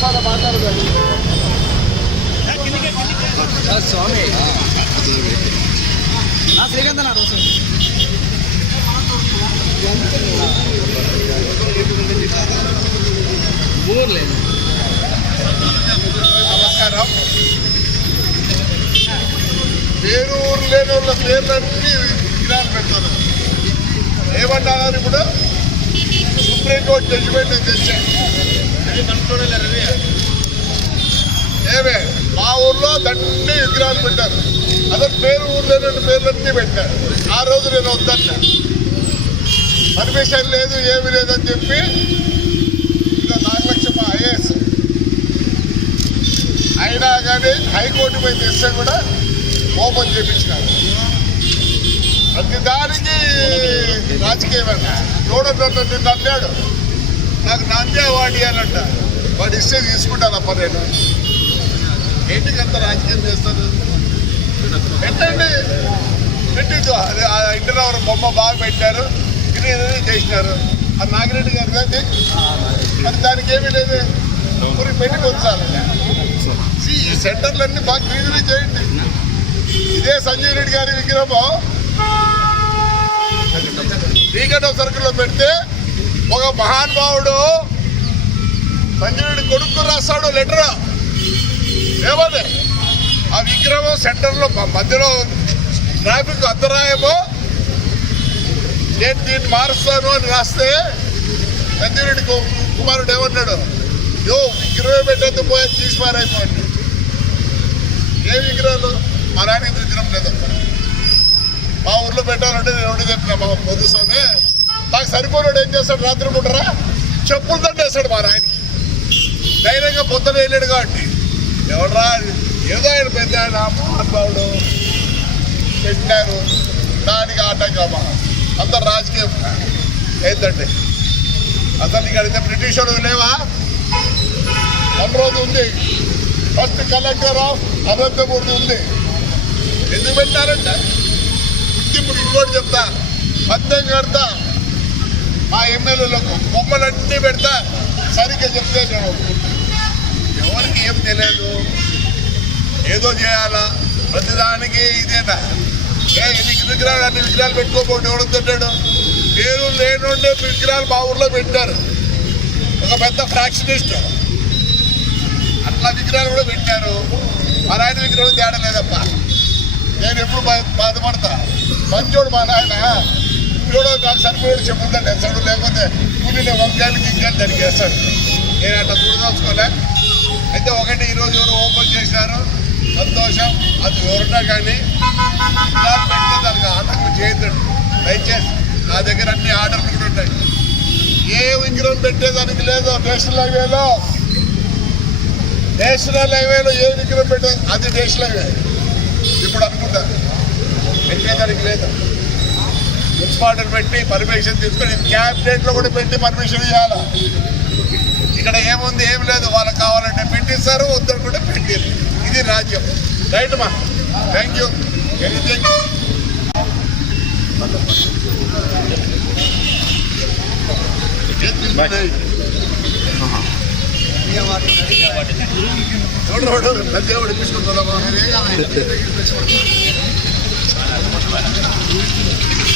ఒకసారి మాట్లాడదాం స్వామి. శ్రీకాంత్ అన్నారు ఊర్లేదు నమస్కారం. పేరు ఊరు లేని వాళ్ళ పేర్లన్నీ విగ్రహాలు పెడతారు. ఏమంటున్నారు ఇప్పుడు సుప్రీంకోర్టు జడ్జిమెంట్ తెచ్చాను ఏమే? మా ఊర్లో దండి విగ్రహాలు పెట్టారు. అదే పేరు ఊర్లో లేనట్టు పేర్లన్నీ పెట్టారు. ఆ రోజు నేను వద్దన్నా. పర్మిషన్ లేదు ఏమీ లేదని చెప్పి ఇంకా నాగలక్ష్మ ఐఏఎస్. అయినా కానీ హైకోర్టు పోయి తెస్తే కూడా ఓపెన్ చేయించినారు ప్రతి దానికి రాజకీయమన్నా చూడటం నిన్ను అన్నాడు. నాకు నందే వాడి అంట వాడు ఇస్తే తీసుకుంటానప్ప నేను. ఏంటికి అంత రాజకీయం చేస్తాను పెట్టండి. పెట్టించు అది ఆ ఇంటిలో బొమ్మ బాగా పెట్టారు. ఇది చేసినారు. ఆ నాగిరెడ్డి గారు కానీ మరి దానికి ఏమీ లేదు. ఊరికి పెట్టుకొచ్చాలి ఈ సెంటర్లన్నీ బాగా క్లీన్గా చేయండి. ఇదే సంజయ్ రెడ్డి గారి విగ్రహం. శ్రీకఠం సర్కిల్లో పెడితే ఒక మహానుభావుడు సంజయుడి కొడుకు రాస్తాడు లెటర్. ఏమది? ఆ విగ్రహం సెంటర్లో మధ్యలో ట్రాఫిక్ అంతరాయము. నేను దీన్ని మారుస్తాను అని రాస్తే సంజయుడి కుమారుడు ఏమన్నాడు? యో విగ్రహం పెట్టద్దు పోయి తీసి పారైపోయింది ఏ విగ్రహాలు? మా నాయన విగ్రహం లేదమ్మా మా ఊర్లో పెట్టాలంటే నేను ఒకటి చెప్పిన మా పొద్దు స్వామి నాకు సరిపోయినాడు ఏం చేస్తాడు? రాత్రి పుట్టరా చెప్పులు దండేస్తాడు మా నాయనకి. ధైర్యంగా పొద్దున వెళ్ళాడు కాబట్టి. ఎవడరా? ఏదో ఆయన పెద్ద ఆయన మహానుభావుడు. పెట్టారు. దానికి ఆటంకమా అందరు రాజకీయం. ఏంటండి అసలు ఇక్కడ బ్రిటిష్ వాడు లేవా అమరావతి ఉంది. ఫస్ట్ కలెక్టర్ ఆఫ్ అనంతపూర్ ఉంది. ఎందుకు పెట్టారంటే? ఇప్పుడు ఇంకోటి చెప్తా. పద్యం కడతా. మా ఎమ్మెల్యేలకు బొమ్మలన్నీ పెడతా. సరిగ్గా చెప్తే నేను ఎవరికి ఏం తెలియదు. ఏదో చేయాలా? ప్రతిదానికి ఇదేనా? ఏ ఎన్ని విగ్రహాలు అన్ని విగ్రహాలు పెట్టుకోకుండా ఎవడు తింటాడు పేరు లేనుండే విగ్రహాలు మా ఊర్లో పెట్టారు. ఒక పెద్ద ఫ్రాక్షనిస్ట్. అట్లా విగ్రహాలు కూడా పెట్టారు. మా నాయన విగ్రహాలు తేడా లేదప్ప. నేను ఎప్పుడు బా- బాధపడతా. మంచోడు మా నాయన. ఇప్పుడు నాకు సరిపోయాడు చెప్పుందండి వేస్తాడు లేకపోతే కూలీలో వంకాయలు గింకాయలు దానికి వేస్తాడు నేను అట్లా చూడదలుచుకోలే. అయితే ఒకటి ఈరోజు ఎవరు ఓపెన్ చేసినారు. సంతోషం. అది ఎవరున్నా కానీ విగ్రహాలు పెడితే దానికి ఆటంకం చేయొద్దండి దయచేసి నా దగ్గర అన్ని ఆర్డర్లు కూడా ఉంటాయి. ఏ విగ్రహం పెట్టేదానికి లేదు. నేషనల్ హైవేలో. నేషనల్ హైవేలో ఏ విగ్రహం పెట్టేది అది నేషనల్ హైవే. ఇప్పుడు అనుకుంటారు పెట్టేదానికి లేదు. మున్సిపాలిటీ పెట్టి పర్మిషన్ తీసుకొని క్యాబినెట్లో కూడా పెట్టి పర్మిషన్ ఇవ్వాలి ఇక్కడ ఏముంది ఏం లేదు వాళ్ళకి కావాలంటే పెట్టిస్తారు వద్దనుకుంటే పెట్టారు ఇది రాజ్యం. రైట్ మా? థ్యాంక్ యూ ఎనీథింగ్ చూడు చూడు దేవుడు తీసుకుంటుందా